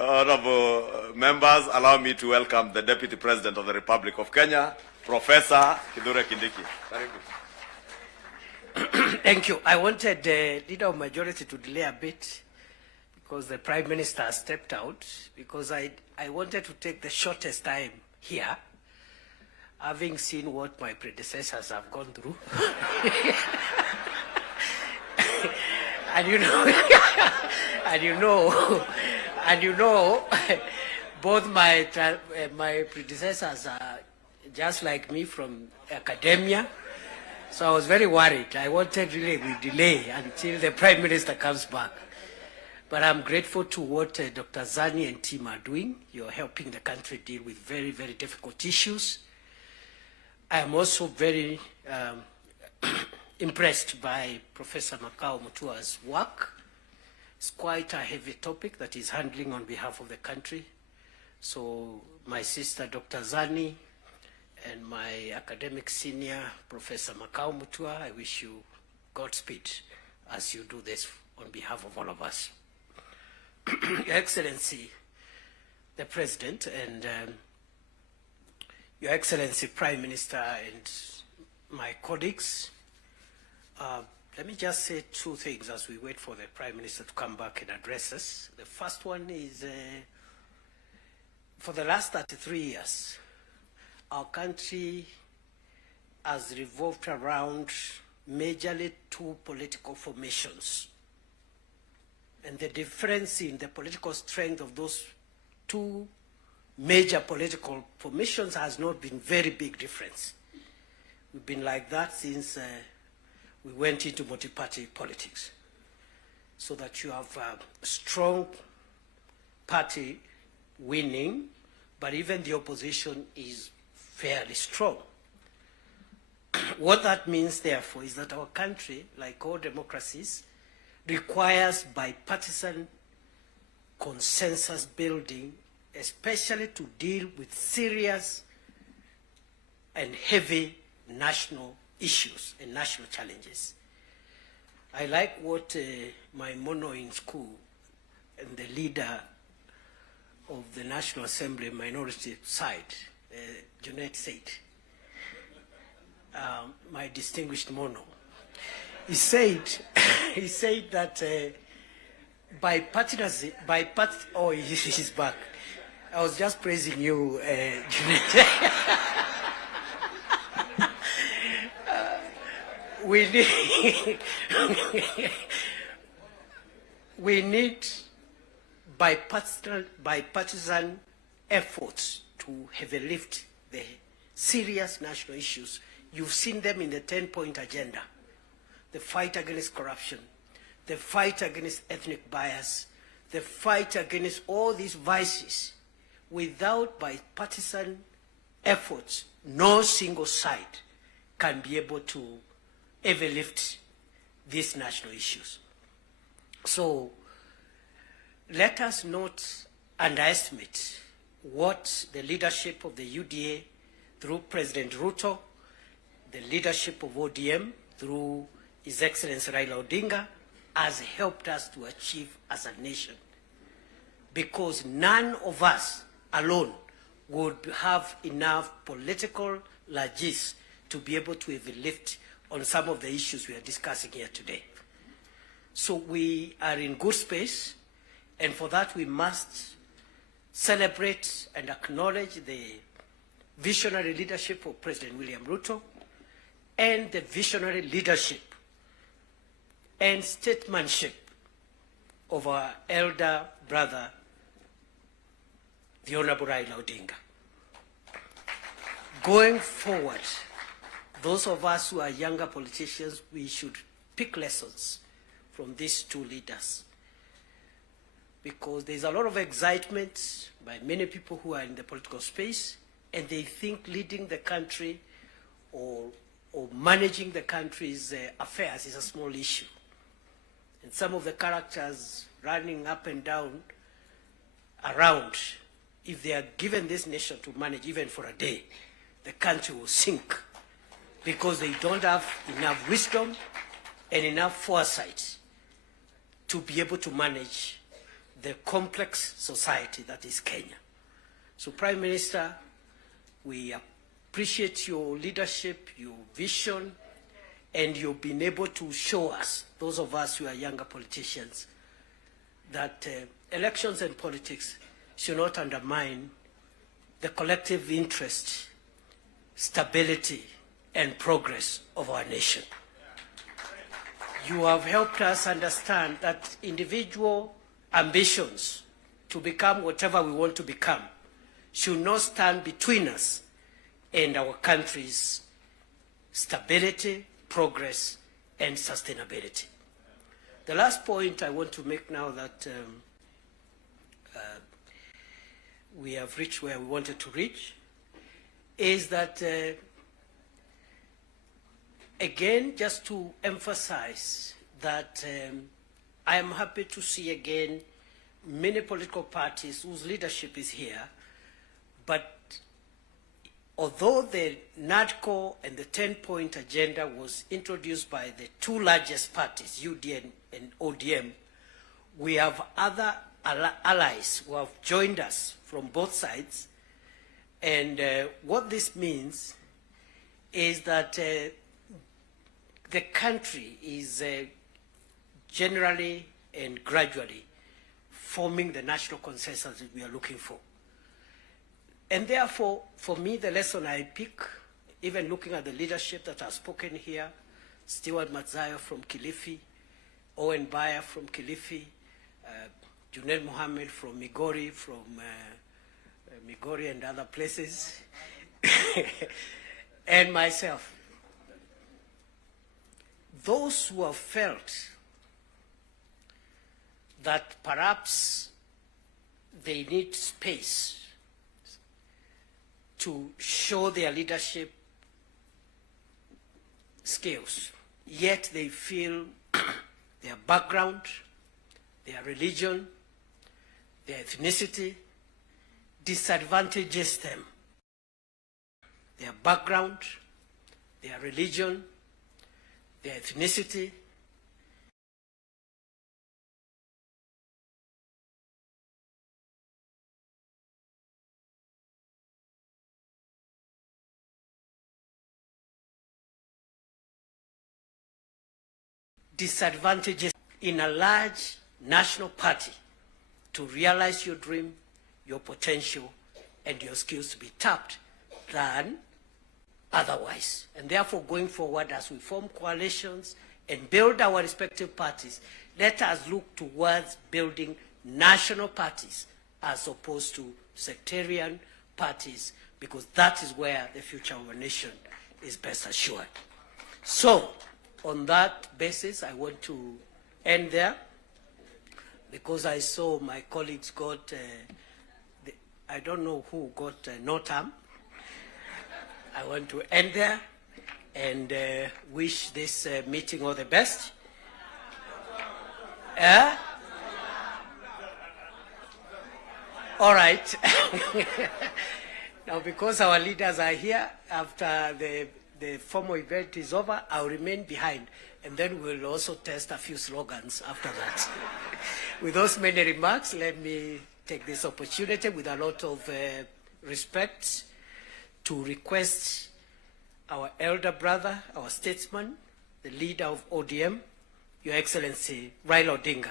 Honorable members, allow me to welcome the Deputy President of the Republic of Kenya, Professor Kithure Kindiki. Very good. Thank you. I wanted the Leader of Majority to delay a bit because the Prime Minister stepped out, because I wanted to take the shortest time here, having seen what my predecessors have gone through. and you know, both my predecessors are just like me from academia, so I was very worried. I wanted really we delay until the Prime Minister comes back. But I'm grateful to what Dr. Zani and team are doing. You're helping the country deal with very, very difficult issues. I am also very impressed by Professor Makao Mutua's work. It's quite a heavy topic that he's handling on behalf of the country. So my sister, Dr. Zani, and my academic senior, Professor Makao Mutua, I wish you Godspeed as you do this on behalf of all of us. Your Excellency, the President, and Your Excellency, Prime Minister, and my colleagues, let me just say two things as we wait for the Prime Minister to come back and address us. The first one is, for the last 33 years, our country has revolved around majorly two political formations. And the difference in the political strength of those two major political formations has not been very big difference. We've been like that since we went into multi-party politics. So that you have a strong party winning, but even the opposition is fairly strong. What that means, therefore, is that our country, like all democracies, requires bipartisan consensus building, especially to deal with serious and heavy national issues and national challenges. I like what my mono in school and the leader of the National Assembly minority side, Junaid said, my distinguished mono. He said that bipartisanship, oh, he's back. I was just praising you, Junaid. We need bipartisan efforts to heavily lift the serious national issues. You've seen them in the 10-point agenda. The fight against corruption, the fight against ethnic bias, the fight against all these vices. Without bipartisan efforts, no single side can be able to ever lift these national issues. So let us not underestimate what the leadership of the UDA through President Ruto, the leadership of ODM through His Excellency Raila Odinga has helped us to achieve as a nation. Because none of us alone would have enough political largesse to be able to even lift on some of the issues we are discussing here today. So we are in good space, and for that we must celebrate and acknowledge the visionary leadership of President William Ruto and the visionary leadership and statesmanship of our elder brother, the Honorable Raila Odinga. Going forward, those of us who are younger politicians, we should pick lessons from these two leaders, because there's a lot of excitement by many people who are in the political space, and they think leading the country or managing the country's affairs is a small issue. And some of the characters running up and down around, if they are given this nation to manage even for a day, the country will sink, because they don't have enough wisdom and enough foresight to be able to manage the complex society that is Kenya. So, Prime Minister, we appreciate your leadership, your vision, and you've been able to show us, those of us who are younger politicians, that elections and politics should not undermine the collective interest, stability, and progress of our nation. You have helped us understand that individual ambitions to become whatever we want to become should not stand between us and our country's stability, progress, and sustainability. The last point I want to make now that we have reached where we wanted to reach is that, again, just to emphasize that I am happy to see again many political parties whose leadership is here, but although the NADCO and the 10-point agenda was introduced by the two largest parties, UDM and ODM, we have other allies who have joined us from both sides. And what this means is that the country is generally and gradually forming the national consensus that we are looking for. And therefore, for me, the lesson I pick, even looking at the leadership that has spoken here, Stewart Matzaya from Kilifi, Owen Baya from Kilifi, Junaid Mohammed from Migori, Migori and other places, and myself. Those who have felt that perhaps they need space to show their leadership skills, yet they feel their background, their religion, their ethnicity disadvantages them. Their background, their religion, their ethnicity disadvantages in a large national party to realize your dream, your potential, and your skills to be tapped than otherwise. And therefore, going forward, as we form coalitions and build our respective parties, let us look towards building national parties as opposed to sectarian parties, because that is where the future of our nation is best assured. So, on that basis, I want to end there, because I saw my colleagues got, I don't know who got no term. I want to end there and wish this meeting all the best. All right. Now, because our leaders are here, after the formal event is over, I'll remain behind, and then we'll also test a few slogans after that. With those many remarks, let me take this opportunity with a lot of respect to request our elder brother, our statesman, the leader of ODM, Your Excellency Raila Odinga,